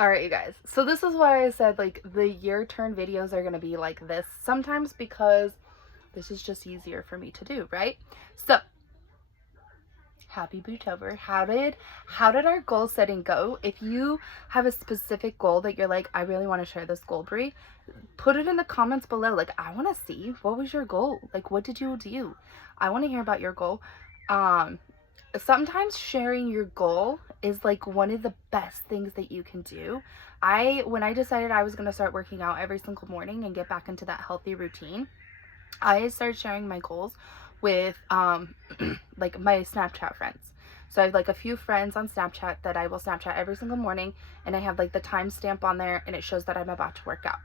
All right, you guys. So this is why I said like the year turn videos are going to be like this sometimes because this is just easier for me to do, right? So, happy Bootober. How did our goal setting go? If you have a specific goal that you're like, I really want to share this goal, Brie, put it in the comments below. Like, I want to see what was your goal? Like, what did you do? I want to hear about your goal. Um, Sometimes sharing your goal is like one of the best things that you can do. When I decided I was going to start working out every single morning and get back into that healthy routine, I started sharing my goals with like my Snapchat friends. So I have like a few friends on Snapchat that I will Snapchat every single morning, and I have like the timestamp on there and it shows that I'm about to work out.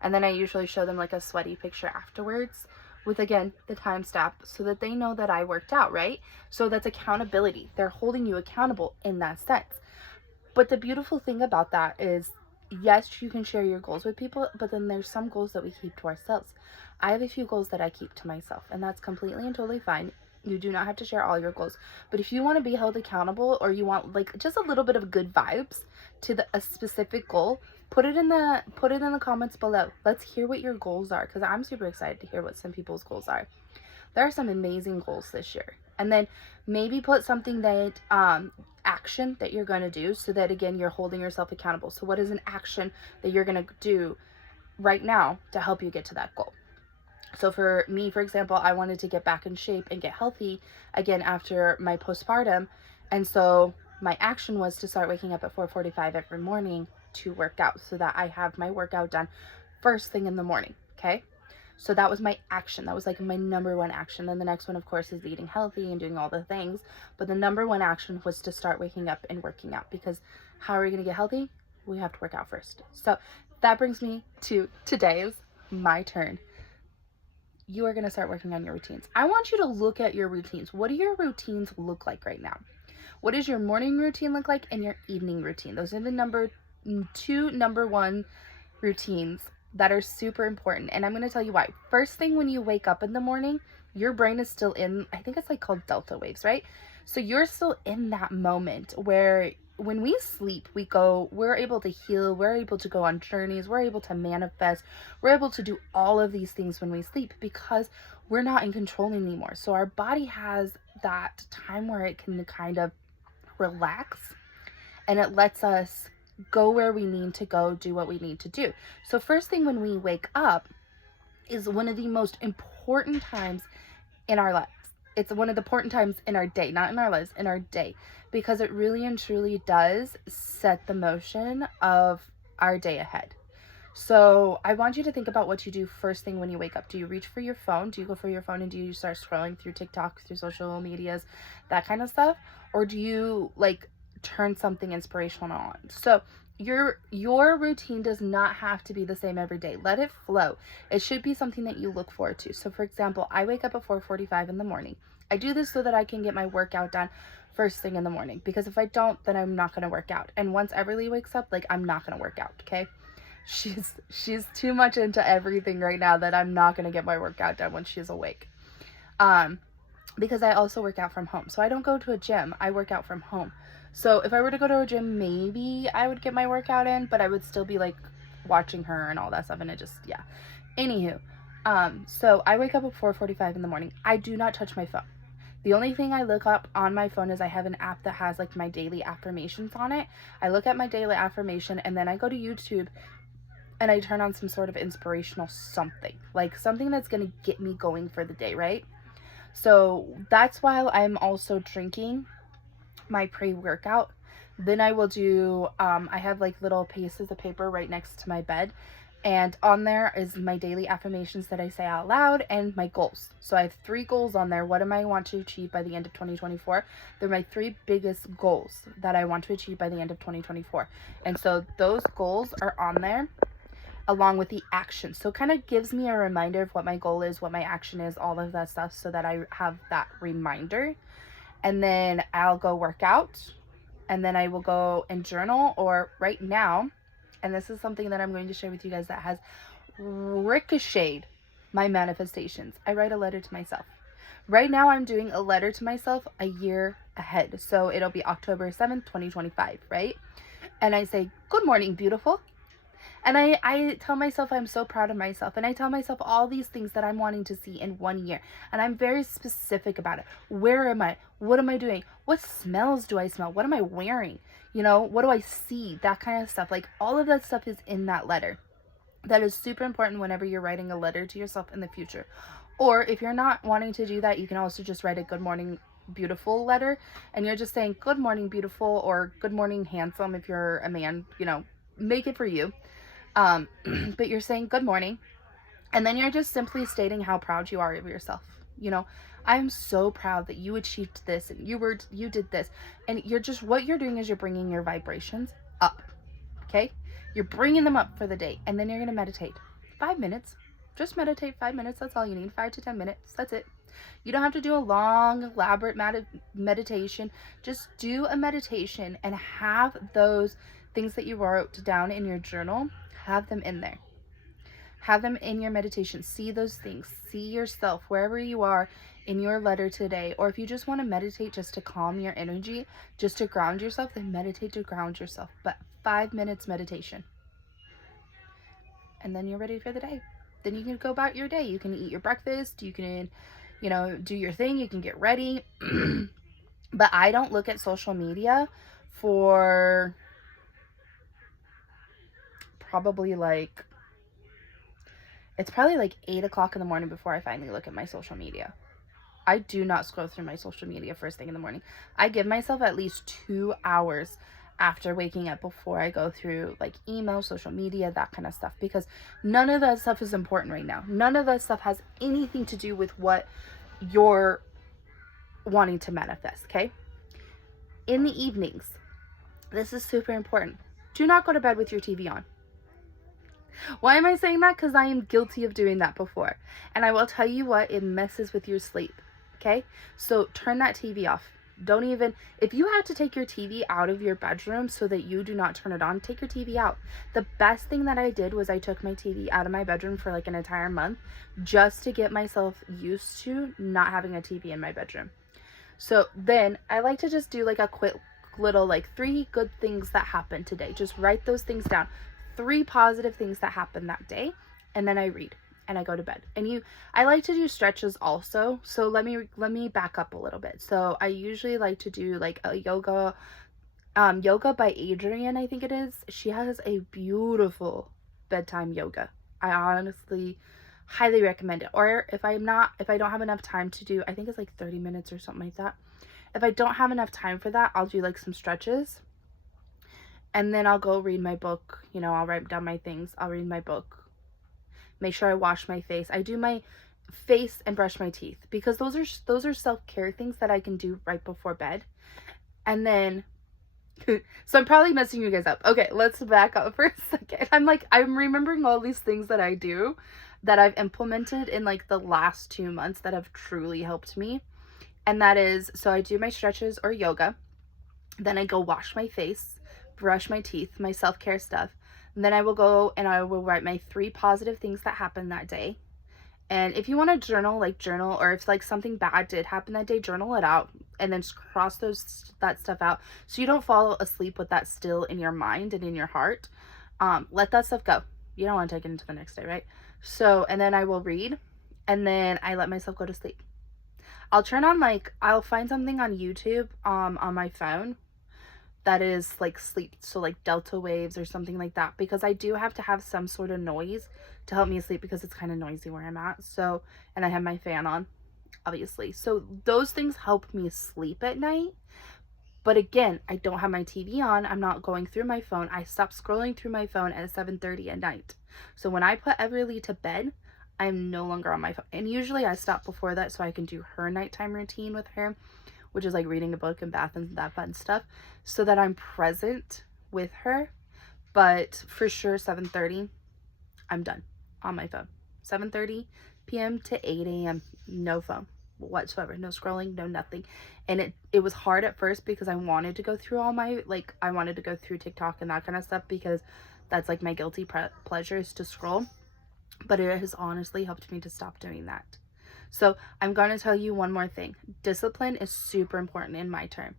And then I usually show them like a sweaty picture afterwards with, again, the timestamp so that they know that I worked out, right? So that's accountability. They're holding you accountable in that sense. But the beautiful thing about that is, yes, you can share your goals with people, but then there's some goals that we keep to ourselves. I have a few goals that I keep to myself, and that's completely and totally fine. You do not have to share all your goals. But if you want to be held accountable, or you want like just a little bit of good vibes to a specific goal, put it in the comments below. Let's hear what your goals are, because I'm super excited to hear what some people's goals are. There are some amazing goals this year. And then maybe put something that action that you're going to do, so that again you're holding yourself accountable. So what is an action that you're going to do right now to help you get to that goal? So for me, for example, I wanted to get back in shape and get healthy again after my postpartum. And so my action was to start waking up at 4:45 every morning to work out, so that I have my workout done first thing in the morning. Okay. So that was my action. That was like my number one action. Then the next one, of course, is eating healthy and doing all the things. But the number one action was to start waking up and working out, because how are we going to get healthy? We have to work out first. So that brings me to today's my turn. You are going to start working on your routines. I want you to look at your routines. What do your routines look like right now? What does your morning routine look like and your evening routine? Those are the number one routines that are super important. And I'm going to tell you why. First thing, when you wake up in the morning, your brain is still in, I think it's like called delta waves, right? So you're still in that moment where when we sleep, we're able to heal, we're able to go on journeys, we're able to manifest, we're able to do all of these things when we sleep, because we're not in control anymore. So our body has that time where it can kind of relax, and it lets us go where we need to go, do what we need to do. So first thing when we wake up is one of the most important times in our lives. It's one of the important times in our day, not in our lives, in our day, because it really and truly does set the motion of our day ahead. So I want you to think about what you do first thing when you wake up. Do you reach for your phone? Do you go for your phone and do you start scrolling through TikTok, through social medias, that kind of stuff? Or do you like turn something inspirational on? So your routine does not have to be the same every day. Let it flow. It should be something that you look forward to. So for example, I wake up at 4:45 in the morning. I do this so that I can get my workout done first thing in the morning, because if I don't, then I'm not going to work out. And once Everly wakes up, like, I'm not going to work out, okay? She's too much into everything right now that I'm not going to get my workout done when she's awake. Because I also work out from home. So I don't go to a gym. I work out from home. So if I were to go to a gym, maybe I would get my workout in, but I would still be like watching her and all that stuff, and it just, yeah. Anywho, so I wake up at 4:45 in the morning. I do not touch my phone. The only thing I look up on my phone is I have an app that has like my daily affirmations on it. I look at my daily affirmation, and then I go to YouTube and I turn on some sort of inspirational something, like something that's going to get me going for the day, right? So that's while I'm also drinking my pre-workout. Then I will do, I have like little pieces of paper right next to my bed, and on there is my daily affirmations that I say out loud and my goals. So I have 3 goals on there. What am I want to achieve by the end of 2024? They're my 3 biggest goals that I want to achieve by the end of 2024. And so those goals are on there along with the action. So it kind of gives me a reminder of what my goal is, what my action is, all of that stuff, so that I have that reminder. And then I'll go work out, and then I will go and journal. Or right now, and this is something that I'm going to share with you guys that has ricocheted my manifestations, I write a letter to myself. Right now I'm doing a letter to myself a year ahead. So it'll be October 7th, 2025, right? and I say, good morning, beautiful. And I tell myself I'm so proud of myself. And I tell myself all these things that I'm wanting to see in 1 year. And I'm very specific about it. Where am I? What am I doing? What smells do I smell? What am I wearing? You know, what do I see? That kind of stuff. Like all of that stuff is in that letter. That is super important whenever you're writing a letter to yourself in the future. Or if you're not wanting to do that, you can also just write a good morning, beautiful letter. And you're just saying, good morning, beautiful, or good morning, handsome, if you're a man, you know, make it for you. But you're saying good morning, and then you're just simply stating how proud you are of yourself. You know, I'm so proud that you achieved this and you did this. And you're just, what you're doing is you're bringing your vibrations up. Okay? You're bringing them up for the day, and then you're going to meditate 5 minutes. Just meditate 5 minutes. That's all you need. 5 to 10 minutes. That's it. You don't have to do a long, elaborate meditation. Just do a meditation and have those things that you wrote down in your journal, have them in there. Have them in your meditation. See those things. See yourself wherever you are in your letter today. Or if you just want to meditate just to calm your energy, just to ground yourself, then meditate to ground yourself. But 5 minutes meditation. And then you're ready for the day. Then you can go about your day. You can eat your breakfast. You can, you know, do your thing. You can get ready. But I don't look at social media for probably like, it's probably like 8 o'clock in the morning before I finally look at my social media. I do not scroll through my social media first thing in the morning. I give myself at least 2 hours after waking up before I go through like email, social media, that kind of stuff, because none of that stuff is important right now. None of that stuff has anything to do with what you're wanting to manifest, okay? In the evenings, this is super important. Do not go to bed with your TV on. Why am I saying that? Because I am guilty of doing that before. And I will tell you what, it messes with your sleep. Okay? So turn that TV off. Don't even, if you had to take your TV out of your bedroom so that you do not turn it on, take your TV out. The best thing that I did was I took my TV out of my bedroom for like an entire month just to get myself used to not having a TV in my bedroom. So then I like to just do like a quick little like 3 good things that happened today. Just write those things down. 3 positive things that happened that day, and then I read and I go to bed. And I like to do stretches also. So let me back up a little bit. So I usually like to do like a yoga by Adrienne, I think it is. She has a beautiful bedtime yoga. I honestly highly recommend it. Or if I don't have enough time to do, I think it's like 30 minutes or something like that. If I don't have enough time for that, I'll do like some stretches. And then I'll go read my book. You know, I'll write down my things. I'll read my book. Make sure I wash my face. I do my face and brush my teeth, because those are self-care things that I can do right before bed. And then, so I'm probably messing you guys up. Okay, let's back up for a second. I'm remembering all these things that I do that I've implemented in like the last 2 months that have truly helped me. And that is, so I do my stretches or yoga. Then I go wash my face, brush my teeth, my self-care stuff. And then I will go and I will write my 3 positive things that happened that day. And if you want to journal, or if like something bad did happen that day, journal it out and then cross that stuff out so you don't fall asleep with that still in your mind and in your heart. Let that stuff go. You don't want to take it into the next day, right? So, and then I will read, and then I let myself go to sleep. I'll find something on YouTube on my phone that is like sleep, so like delta waves or something like that, because I do have to have some sort of noise to help me sleep, because it's kind of noisy where I'm at. So, and I have my fan on, obviously. So those things help me sleep at night. But again, I don't have my TV on. I'm not going through my phone. I stop scrolling through my phone at 7:30 at night. So when I put Everly to bed, I'm no longer on my phone. And usually I stop before that so I can do her nighttime routine with her, which is like reading a book and bath and that fun stuff, so that I'm present with her. But for sure, 7:30, I'm done on my phone. 7:30 p.m. to 8 a.m., no phone whatsoever, no scrolling, no nothing. And it was hard at first because I wanted to go through I wanted to go through TikTok and that kind of stuff, because that's like my guilty pleasure is to scroll. But it has honestly helped me to stop doing that. So I'm going to tell you one more thing. Discipline is super important in my term.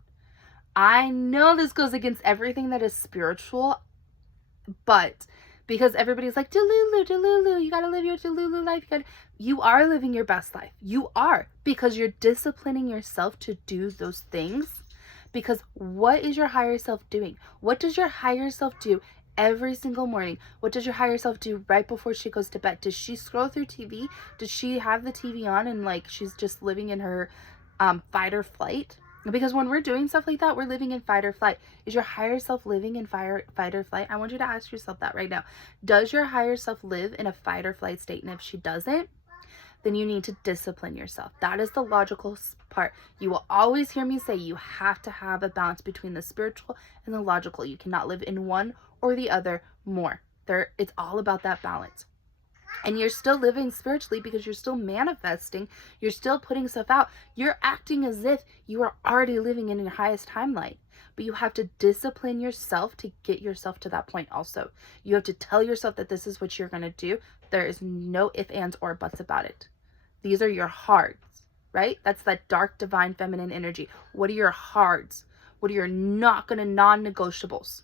I know this goes against everything that is spiritual, but because everybody's like, Delulu, Delulu, you gotta live your Delulu life. You are living your best life. You are, because you're disciplining yourself to do those things. Because what is your higher self doing? What does your higher self do every single morning? What does your higher self do right before she goes to bed? Does she scroll through TV? Does she have the TV on and like she's just living in her fight or flight? Because when we're doing stuff like that, we're living in fight or flight. Is your higher self living in fight or flight? I want you to ask yourself that right now. Does your higher self live in a fight or flight state? And if she doesn't, then you need to discipline yourself. That is the logical part. You will always hear me say you have to have a balance between the spiritual and the logical. You cannot live in one or the other more. It's all about that balance. And you're still living spiritually because you're still manifesting. You're still putting stuff out. You're acting as if you are already living in your highest timeline. But you have to discipline yourself to get yourself to that point also. You have to tell yourself that this is what you're going to do. There is no ifs, ands, or buts about it. These are your hards, right? That's that dark, divine, feminine energy. What are your hards? What are your non-negotiables?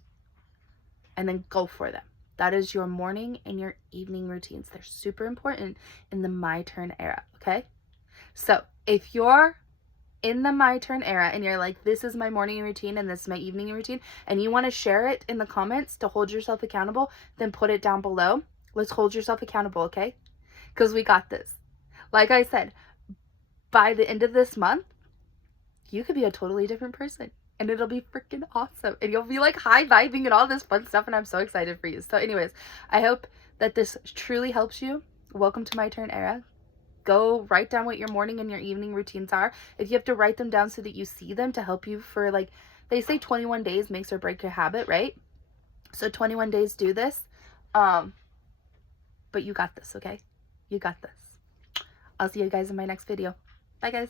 And then go for them. That is your morning and your evening routines. They're super important in the My Turn era, okay? So if you're in the My Turn era and you're like, this is my morning routine and this is my evening routine, and you want to share it in the comments to hold yourself accountable, then put it down below. Let's hold yourself accountable, okay? Because we got this. Like I said, by the end of this month, you could be a totally different person. And it'll be freaking awesome. And you'll be like high vibing and all this fun stuff. And I'm so excited for you. So anyways, I hope that this truly helps you. Welcome to My Turn era. Go write down what your morning and your evening routines are. If you have to write them down so that you see them to help you for, like, they say 21 days makes or break your habit, right? So 21 days do this. But you got this, okay? You got this. I'll see you guys in my next video. Bye, guys.